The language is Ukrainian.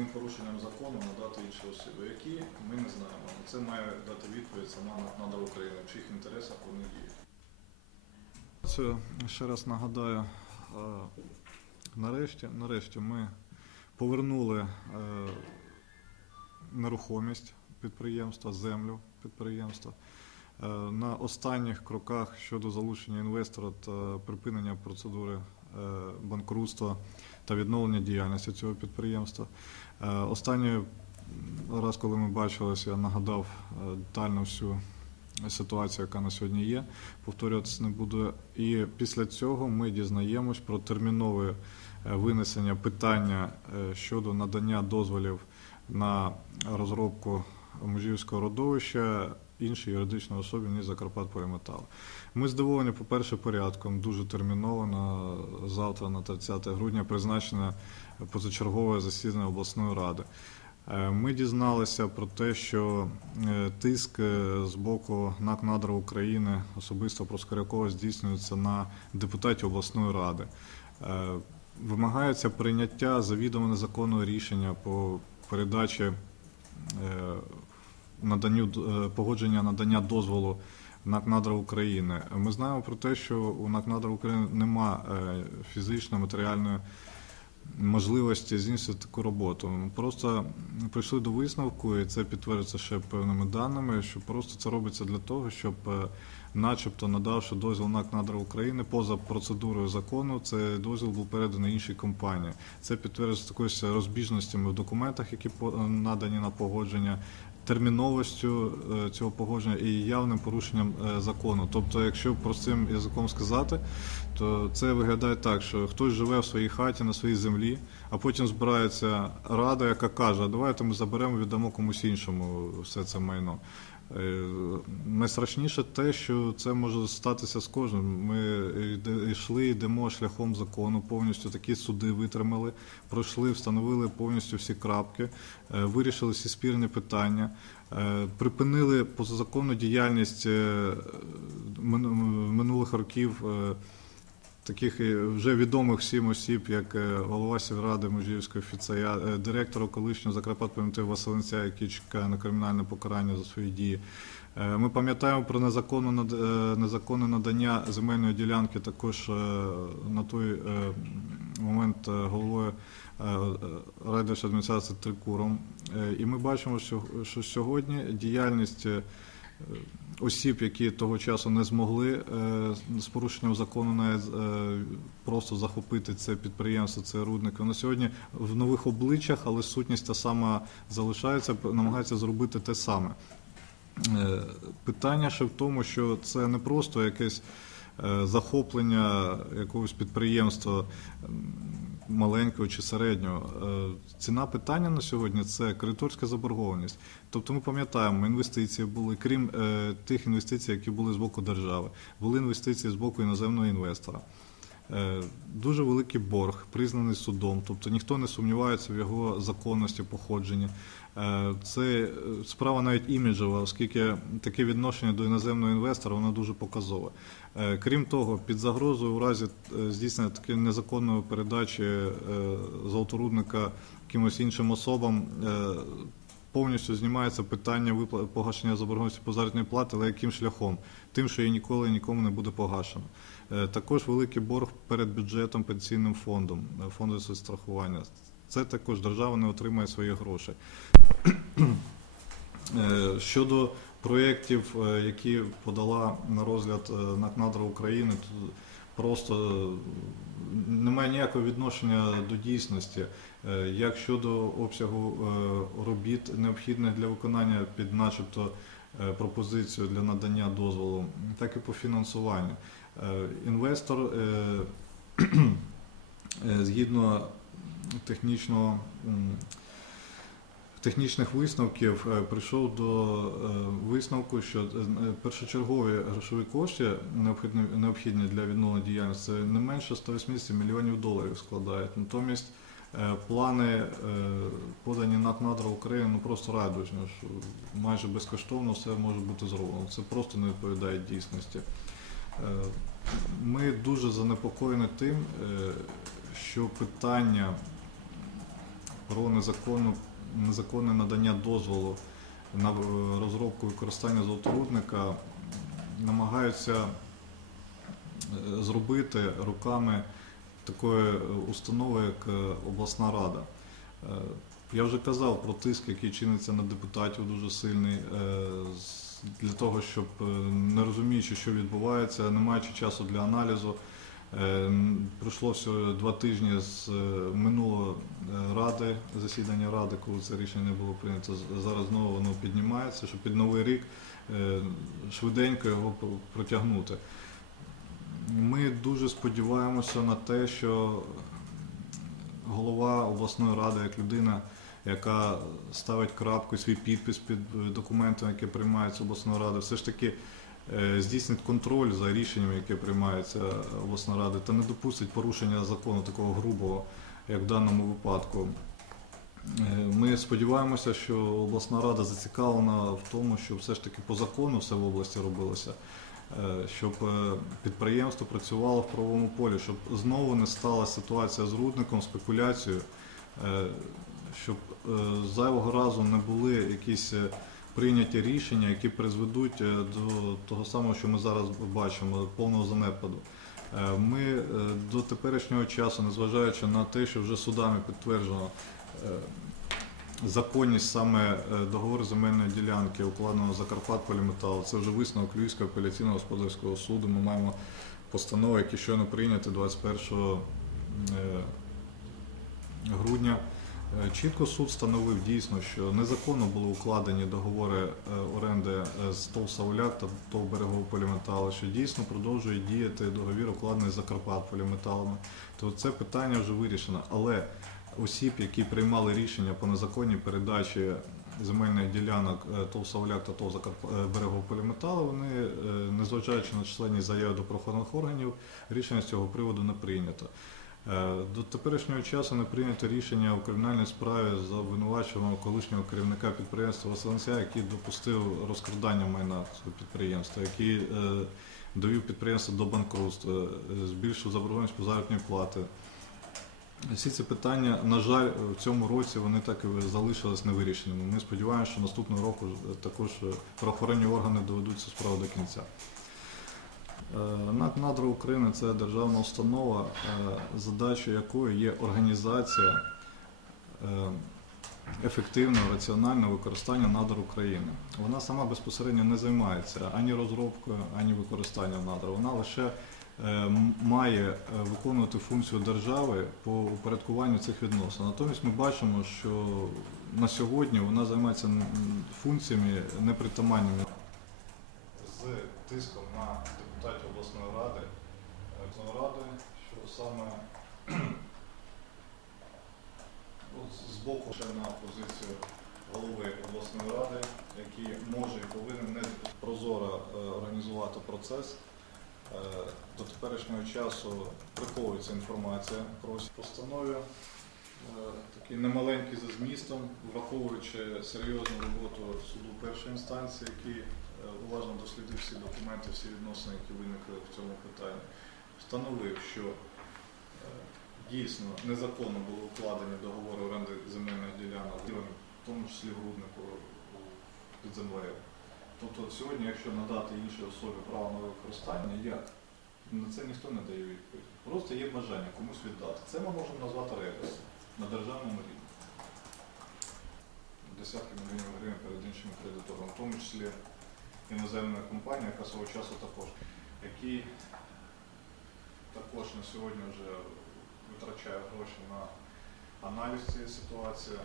порушенням закону надати інші особи, які ми не знаємо. Це має дати відповідь сама Надра України, в чиїх інтересах вони діють. Це ще раз нагадаю, е, нарешті, нарешті ми повернули е, нерухомість підприємства, землю підприємства. Е, На останніх кроках щодо залучення інвестора та припинення процедури банкрутства та відновлення діяльності цього підприємства. Е, Останній раз, коли ми бачилися, я нагадав е, детально всю ситуацію, яка на сьогодні є. Повторюватися не буду. І після цього ми дізнаємось про термінове е, винесення питання щодо надання дозволів на розробку Мужівського родовища іншій юридичній особі, ніж Закарпатполіметал. Ми здивовані, по-перше, порядком, дуже терміново на завтра, на 30 грудня, призначене позачергове засідання обласної ради. Е, Ми дізналися про те, що е, тиск е, з боку НАК «Надра України, особисто Проскорякова, здійснюється на депутатів обласної ради. Вимагається прийняття завідомо незаконного рішення по передачі наданню е, погодження надання дозволу НАК «Надра України. Ми знаємо про те, що у НАК «Надра України нема е, фізичної, матеріальної можливості здійснити таку роботу. Ми просто прийшли до висновку, і це підтверджується ще певними даними, що просто це робиться для того, щоб, е, начебто, надавши дозвіл НАК «Надра України поза процедурою закону, цей дозвіл був переданий іншій компанії. Це підтверджується також розбіжностями в документах, які надані на погодження. Терміновістю е, цього погодження і явним порушенням е, закону. Тобто, якщо простим язиком сказати, то це виглядає так, що хтось живе в своїй хаті на своїй землі, а потім збирається рада, яка каже, давайте ми заберемо, віддамо комусь іншому все це майно. Е, Найстрашніше те, що це може статися з кожним. Ми йшли, йдемо шляхом закону, повністю такі суди витримали, пройшли, встановили повністю всі крапки, е, вирішили всі спірні питання, е, припинили позазаконну діяльність минулих років. Таких вже відомих всім осіб, як е, голова сільради Мужівської офіцера, е, директора колишнього Закарпат Василенця, який чекає на кримінальне покарання за свої дії. Е, Ми пам'ятаємо про незаконне над- незаконне надання земельної ділянки також на той момент головою райдержадміністрації Трикуром. І ми бачимо, що, сьогодні діяльність осіб, які того часу не змогли е, з порушенням закону навіть е, просто захопити це підприємство, це рудник. Воно сьогодні в нових обличчях, але сутність та сама залишається, намагається зробити те саме. Е, Питання ще в тому, що це не просто якесь захоплення якогось підприємства маленького чи середнього. Е, Ціна питання на сьогодні це кредиторська заборгованість. Тобто ми пам'ятаємо, інвестиції були, крім е, тих інвестицій, які були з боку держави, були інвестиції з боку іноземного інвестора. Е, Дуже великий борг, признаний судом, тобто ніхто не сумнівається в його законності походження. Е, Це е, справа навіть іміджева, оскільки таке відношення до іноземного інвестора воно дуже показове. Крім того, під загрозою у разі здійснення такої незаконної передачі золоторудника якимось іншим особам. Повністю знімається питання погашення заборгованості по заробітної плати, але яким шляхом? Тим, що її ніколи нікому не буде погашено. Е, Також великий борг перед бюджетом пенсійним фондом, е, фондом соцстрахування. Це також держава не отримає своїх грошей. Е, Щодо проєктів, які подала на розгляд е, «Надра України, то просто немає ніякого відношення до дійсності. Як щодо обсягу робіт, необхідних для виконання під начебто пропозицію для надання дозволу, так і по фінансуванню. Е, Інвестор е, е, згідно технічного технічних висновків прийшов до висновку, що першочергові грошові кошти необхідні, для відновлення діяльності не менше 180 мільйонів доларів складають. Натомість плани, подані НАК «Надра України, ну просто радужні, що майже безкоштовно все може бути зроблено. Це просто не відповідає дійсності. Е, Ми дуже занепокоєні тим, е, що питання про незаконну, незаконне надання дозволу на е, розробку використання золоторудника намагаються зробити руками такої установи, як обласна рада. Я вже казав про тиск, який чиниться на депутатів дуже сильний, для того, щоб е, не розуміючи, що відбувається, не маючи часу для аналізу. Е, Пройшло всього два тижні з е, минулого ради, засідання ради, коли це рішення не було прийнято. Зараз знову воно піднімається, щоб під новий рік швиденько його про- протягнути. Ми дуже сподіваємося на те, що голова обласної ради, як людина, яка ставить крапку свій підпис під е, документом, яке приймається обласною радою, все ж таки е, здійснить контроль за рішеннями, яке приймається обласна рада, та не допустить порушення закону такого грубого, як в даному випадку. Е, Ми сподіваємося, що обласна рада зацікавлена в тому, щоб все ж таки по закону все в області робилося, щоб підприємство працювало в правовому полі, щоб знову не сталася ситуація з рудником, спекуляцією, щоб е, зайвого разу не були якісь е, прийняті рішення, які призведуть е, до того самого, що ми зараз бачимо, повного занепаду. Ми до теперішнього часу, незважаючи на те, що вже судами підтверджено законність саме договору земельної ділянки, укладеного Закарпат Поліметал, це вже висновок Львівського апеляційного господарського суду. Ми маємо постанови, які щойно прийняті 21 е, грудня. Е, Чітко суд встановив дійсно, що незаконно були укладені договори е, оренди е, з ТОВ «Сауляк» та ТОВ «Берегового поліметалу, що дійсно продовжує діяти договір, укладений з Закарпат поліметалами. То це питання вже вирішено. Але осіб, які приймали рішення по незаконній передачі земельних ділянок ТОВ «Сауляк» та ТОВ «Закарп- е, «Берегового поліметалу, вони, незважаючи на численні заяви до правоохоронних органів, рішення з цього приводу не прийнято. Е, До теперішнього часу не прийнято рішення у кримінальній справі за обвинувачуваного колишнього керівника підприємства Василенця, який допустив розкрадання майна цього підприємства, який е, довів підприємство до банкрутства, е, збільшив заборгованість по заробітної плати. Всі ці питання, на жаль, в цьому році вони так і залишились невирішеними. Ми сподіваємося, що наступного року також правоохоронні органи доведуть цю справу до кінця. Е, НАК «Надра України це державна установа, е, задача якої є організація е, ефективного, раціонального використання надр України. Вона сама безпосередньо не займається ані розробкою, ані використанням надр. Вона лише має виконувати функцію держави по упорядкуванню цих відносин. Натомість ми бачимо, що на сьогодні вона займається функціями непритаманними тиском на депутатів обласної ради, обласної ради, що саме з боку на позицію голови обласної ради, який може і повинен не прозоро е, організувати процес. Е, До теперішнього часу приховується інформація про ось постанові. е, Такий немаленький за змістом, враховуючи серйозну роботу суду першої інстанції, який уважно дослідив всі документи, всі відносини, які виникли в цьому питанні, встановив, що е, дійсно незаконно були укладені договори оренди земельних ділянок, в тому числі груднику під землею. Тобто сьогодні, якщо надати іншій особі право на використання, як? На це ніхто не дає відповідь. Просто є бажання комусь віддати. Це ми можемо назвати рейдерством на державному рівні. Десятки мільйонів гривень перед іншими кредиторами, в тому числі іноземна компанія, яка свого часу також, які також на сьогодні вже витрачає гроші на аналіз цієї ситуації.